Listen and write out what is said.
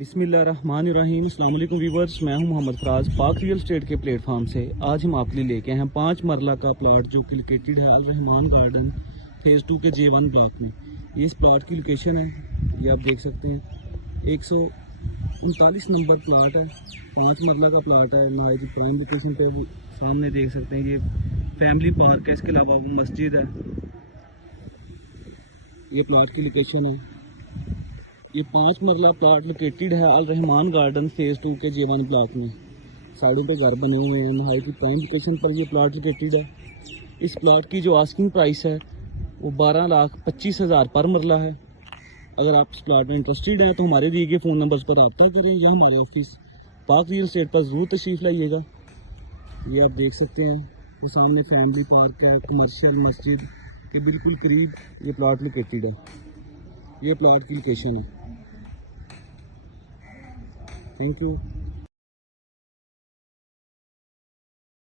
बिस्मिल्लाहिर्रहमानिर्रहीम। अस्सलाम वालेकुम व्यूवर्स, मैं हूं मोहम्मद फराज पाक रियल स्टेट के प्लेटफार्म से। आज हम आपके लिए लेके हैं 5 मरला का प्लाट जो कि लोकेटेड है अल रहमान गार्डन फेज़ 2 के J1 ब्लॉक में। ये इस प्लाट की लोकेशन है, ये आप देख सकते हैं। 139 नंबर प्लाट है, 5 मरला का प्लाट है। नहायत प्राइम लोकेशन पे सामने देख सकते हैं। ये फैमिली पार्क है, इसके अलावा मस्जिद है। ये प्लाट की लोकेशन है। ये 5 मरला प्लाट लोकेटेड है अल रहमान गार्डन फेज़ 2 के J1 ब्लॉक में। साइडों पे घर बने हुए हैं। नहायत प्राइम लोकेशन पर ये प्लाट लोकेटेड है। इस प्लाट की जो आस्किंग प्राइस है वो 12,25,000 पर मरला है। अगर आप इस प्लाट में इंटरेस्टेड हैं तो हमारे दिए गए फ़ोन नंबर्स पर रब्ता करें या हमारे ऑफिस पाक रियल स्टेट पर ज़रूर तशरीफ़ लाइएगा। ये आप देख सकते हैं, वो सामने फैमिली पार्क है, कमर्शियल मस्जिद के बिल्कुल करीब ये प्लाट लोकेटेड है। ये प्लाट की लोकेशन है। Thank you.